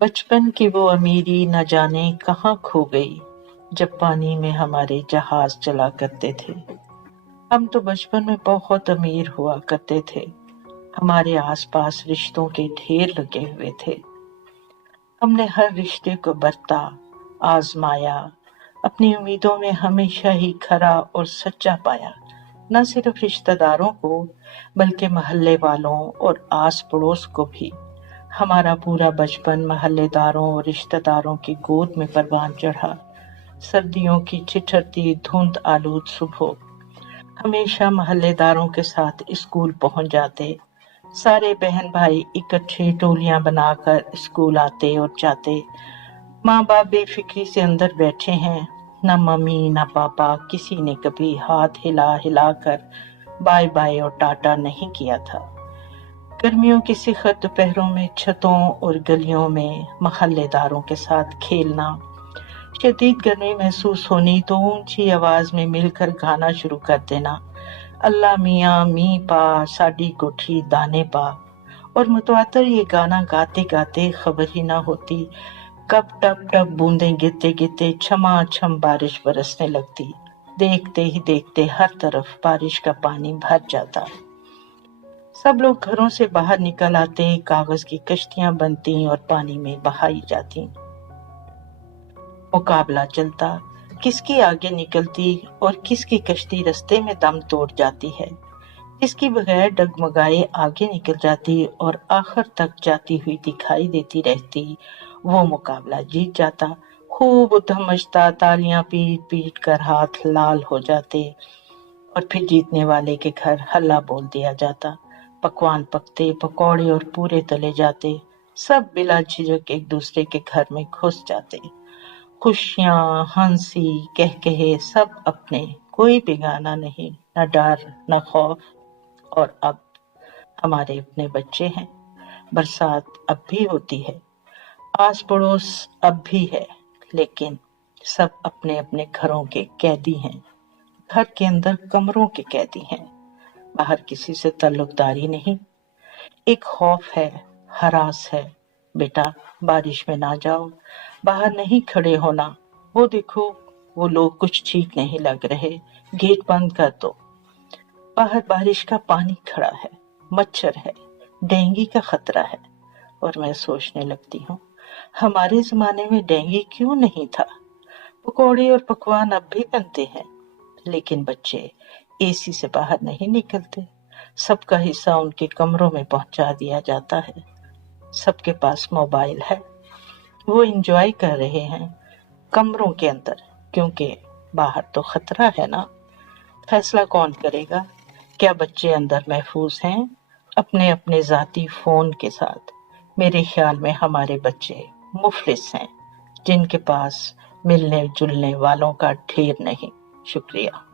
बचपन की वो अमीरी न जाने कहाँ खो गई, जब पानी में हमारे जहाज चला करते थे। हम तो बचपन में बहुत अमीर हुआ करते थे। हमारे आसपास रिश्तों के ढेर लगे हुए थे। हमने हर रिश्ते को बरता, आजमाया, अपनी उम्मीदों में हमेशा ही खरा और सच्चा पाया। न सिर्फ रिश्तेदारों को, बल्कि मोहल्ले वालों और आस पड़ोस को भी। हमारा पूरा बचपन मोहल्लेदारों और रिश्तेदारों की गोद में परवान चढ़ा। सर्दियों की ठिठुरती धुंध आलूद सुबह, हमेशा मोहल्लेदारों के साथ स्कूल पहुंच जाते। सारे बहन भाई इकट्ठे टोलियां बनाकर स्कूल आते और जाते। माँ बाप बेफिक्री से अंदर बैठे हैं। न मम्मी न पापा किसी ने कभी हाथ हिला हिला कर बाय बाय और टाटा नहीं किया था। गर्मियों की सिखर दोपहरों में छतों और गलियों में मोहल्लेदारों के साथ खेलना। शदीद गर्मी महसूस होनी तो ऊंची आवाज में मिलकर गाना शुरू कर देना, अल्लाह मियाँ मी पा साडी कोठी दाने पा। और मुतवातर ये गाना गाते गाते खबर ही ना होती कब टप टप बूंदें गिरते गिरते छमा छम बारिश बरसने लगती। देखते ही देखते हर तरफ बारिश का पानी भर जाता। सब लोग घरों से बाहर निकल आते, कागज की कश्तियां बनती और पानी में बहाई जाती। मुकाबला चलता, किसकी आगे निकलती और किसकी कश्ती रास्ते में दम तोड़ जाती है, किसकी बगैर डगमगाए आगे निकल जाती और आखिर तक जाती हुई दिखाई देती रहती, वो मुकाबला जीत जाता। खूब उधम मचता, तालियां पीट पीट कर हाथ लाल हो जाते और फिर जीतने वाले के घर हल्ला बोल दिया जाता। पकवान पकते, पकौड़े और पूरे तले जाते। सब बिला झिझक एक दूसरे के घर में घुस जाते। खुशियां, हंसी, कहकहे सब अपने, कोई बेगाना नहीं, न डर न खौफ। और अब हमारे अपने बच्चे हैं। बरसात अब भी होती है, आस पड़ोस अब भी है, लेकिन सब अपने अपने घरों के कैदी हैं। घर के अंदर कमरों के कैदी हैं। बाहर किसी से ताल्लुकदारी नहीं। एक खौफ है, हरास है, बेटा बारिश में ना जाओ, बाहर नहीं खड़े होना, वो देखो वो लोग कुछ ठीक नहीं लग रहे, गेट बंद कर दो। बाहर बारिश का पानी खड़ा है, मच्छर है, डेंगू का खतरा है। और मैं सोचने लगती हूँ, हमारे जमाने में डेंगू क्यों नहीं था। पकौड़े और पकवान अब भी बनते हैं, लेकिन बच्चे एसी से बाहर नहीं निकलते। सबका हिस्सा उनके कमरों में पहुंचा दिया जाता है। सबके पास मोबाइल है, वो एंजॉय कर रहे हैं कमरों के अंदर, क्योंकि बाहर तो खतरा है ना। फैसला कौन करेगा, क्या बच्चे अंदर महफूज हैं अपने अपने जाती फोन के साथ। मेरे ख्याल में हमारे बच्चे मुफलिस हैं, जिनके पास मिलने जुलने वालों का ढेर नहीं। शुक्रिया।